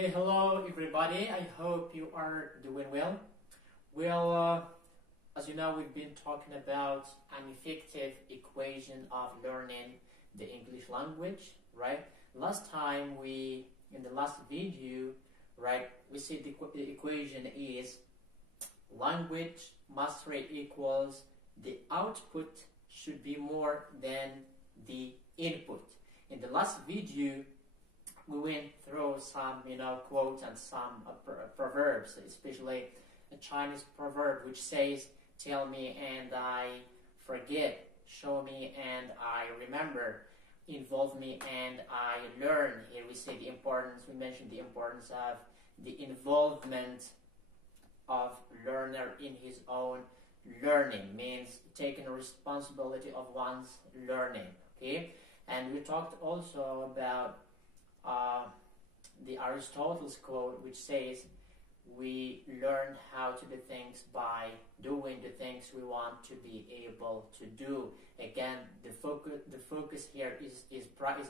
Okay, hello everybody. I hope you are doing well. As you know, we've been talking about an effective equation of learning the English language, right? Last time in the last video, right, we said the equation is language mastery equals the output should be more than the input. In the last video, we went through some, quotes and some proverbs, especially a Chinese proverb which says, "Tell me and I forget, show me and I remember, involve me and I learn." Here we mentioned the importance of the involvement of learner in his own learning, means taking responsibility of one's learning. Okay, and we talked also about the Aristotle's quote, which says we learn how to do things by doing the things we want to be able to do. Again, the focus here is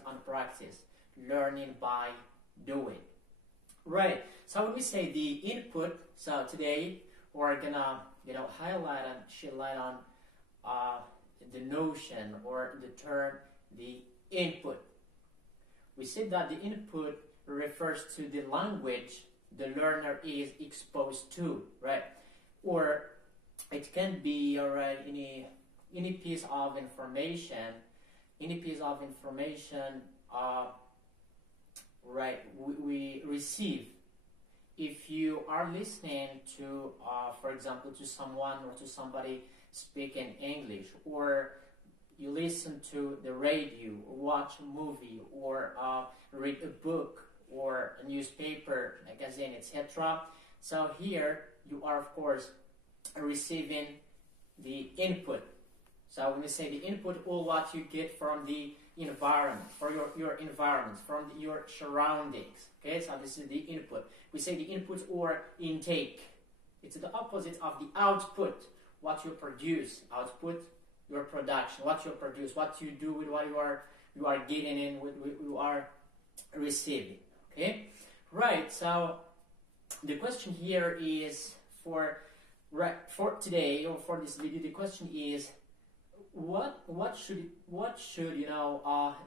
on practice, learning by doing. Right. So when we say the input, so today we're gonna highlight and shed light on the notion or the term the input. We said that the input refers to the language the learner is exposed to, right? Or it can be any piece of information, right? We receive. If you are listening to, for example, to someone or to somebody speaking English, or you listen to the radio, or watch a movie, or read a book, or a newspaper, magazine, etc. So here you are, of course, receiving the input. So when we say the input, all what you get from the environment, or your environment, from your surroundings. Okay, so this is the input. We say the input or intake. It's the opposite of the output, what you produce. Output, your production, what you produce, what you do with what you are getting in, with you are receiving. Okay, right. So the question here is for today, or for this video, the question is what should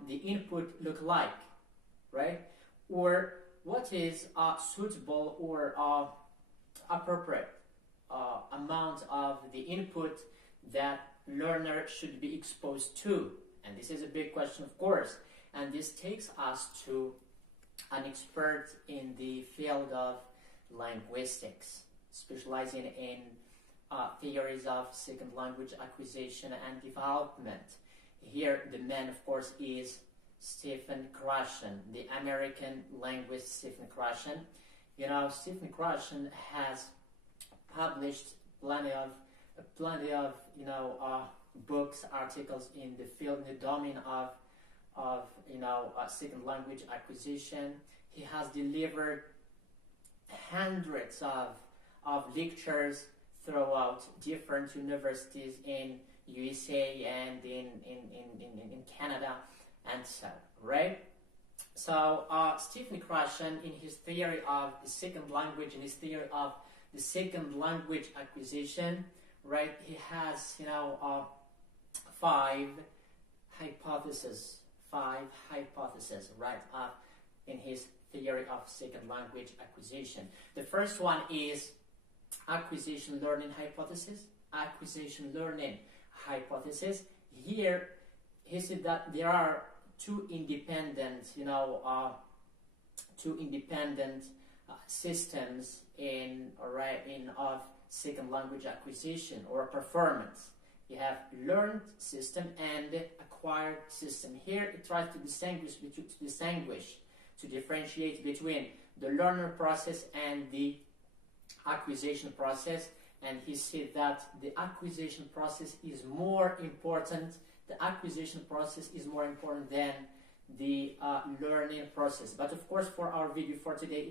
the input look like, right? Or what is suitable or appropriate amount of the input that learner should be exposed to? And this is a big question, of course, and this takes us to an expert in the field of linguistics, specializing in theories of second language acquisition and development. Here the man, of course, is Stephen Krashen, the American linguist Stephen Krashen. Stephen Krashen has published plenty of books, articles in the field, in the domain of second language acquisition. He has delivered hundreds of lectures throughout different universities in USA and in Canada and so, right? So Stephen Krashen, in his theory of the second language, in his theory of the second language acquisition, right, he has five hypotheses, right, in his theory of second language acquisition. The first one is acquisition learning hypothesis. Here he said that there are two independent systems of second language acquisition or performance. You have learned system and acquired system. Here it tries to differentiate between the learner process and the acquisition process, and he said that the acquisition process is more important. The acquisition process is more important than the learning process. But of course, for our video for today,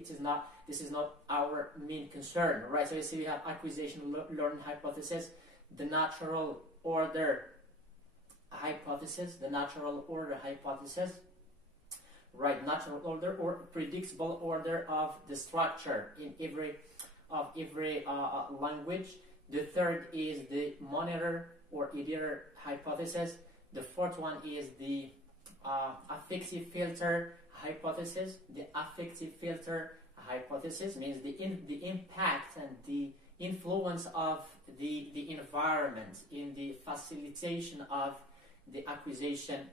this is not our main concern, right? So you see, we have acquisition learning hypothesis, the natural order hypothesis, right, natural order or predictable order of the structure in every language. The third is the monitor or editor hypothesis. The fourth one is the affective filter hypothesis. The affective filter hypothesis means the impact and the influence of the environment in the facilitation of the acquisition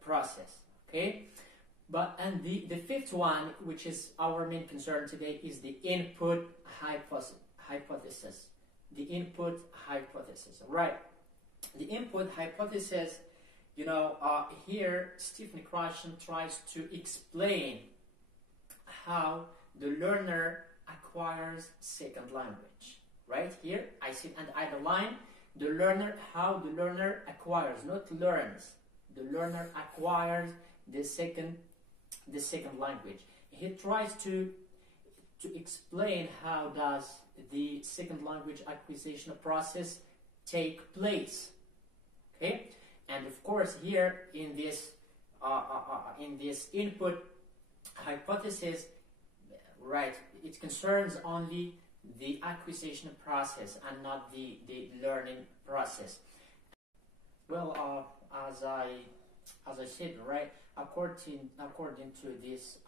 process. Okay, and the fifth one, which is our main concern today, is the input hypothesis. The input hypothesis, right? The input hypothesis, here Stephen Krashen tries to explain how the learner acquires second language. Right here, I see and underline the learner, how the learner acquires, not learns. The learner acquires the second language. He tries to explain how does the second language acquisition process take place. Okay, and of course here in this input hypothesis, right, it concerns only the acquisition process and not the learning process. Well, as I said, right, according to this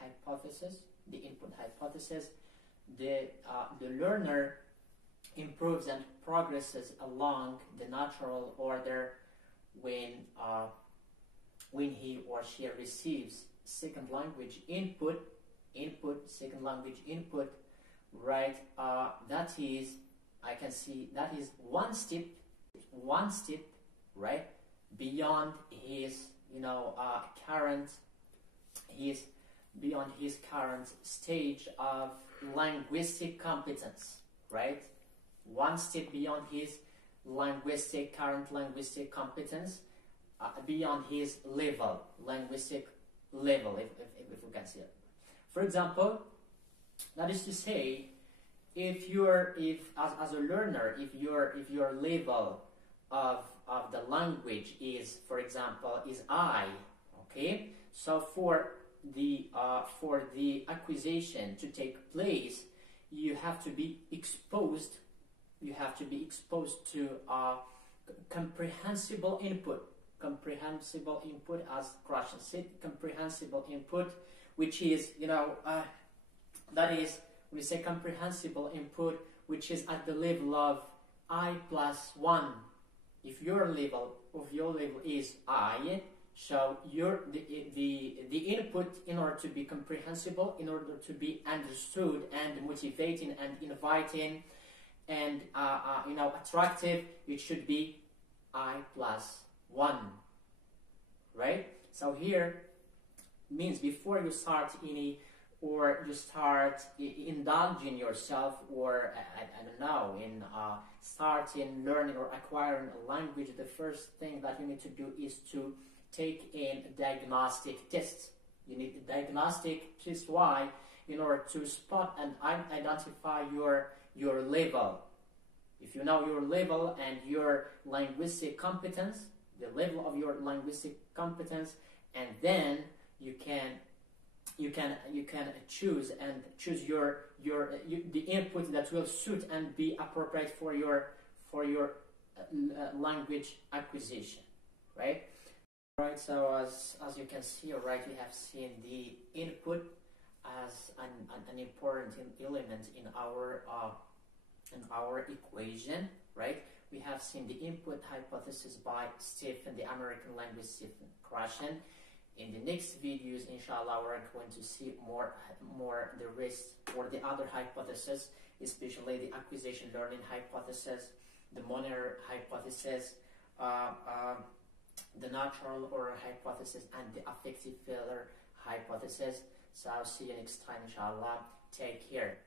hypothesis, the input hypothesis, the learner improves and progresses along the natural order when he or she receives second language input, second language input, right? That is, I can see that is one step, right, beyond his current stage of linguistic competence, right? One step beyond his current linguistic competence, beyond his linguistic level, if we can see it. For example, that is to say, as a learner, if your level of the language is, for example, is I, okay, so for the acquisition to take place, you have to be exposed to comprehensible input, as Krashen said, comprehensible input, which is, that is, we say comprehensible input, which is at the level of I+1. If your level is I, so the input, in order to be comprehensible, in order to be understood and motivating and inviting and attractive, it should be I+1, right? So here means before you start indulging yourself, or I don't know, in starting learning or acquiring a language, the first thing that you need to do is to take in a diagnostic test. You need a diagnostic test. Why? In order to spot and identify your level. If you know your level and your linguistic competence, the level of your linguistic competence, and then you can choose the input that will suit and be appropriate for your language acquisition, right? Right. So as you can see, right, we have seen the input as an important element in our equation, right? We have seen the input hypothesis by the American linguist Stephen Krashen. In the next videos, inshallah, we're going to see more the rest or the other hypotheses, especially the acquisition learning hypothesis, the monitor hypothesis, the natural order hypothesis, and the affective filter hypothesis. So I'll see you next time, inshallah. Take care.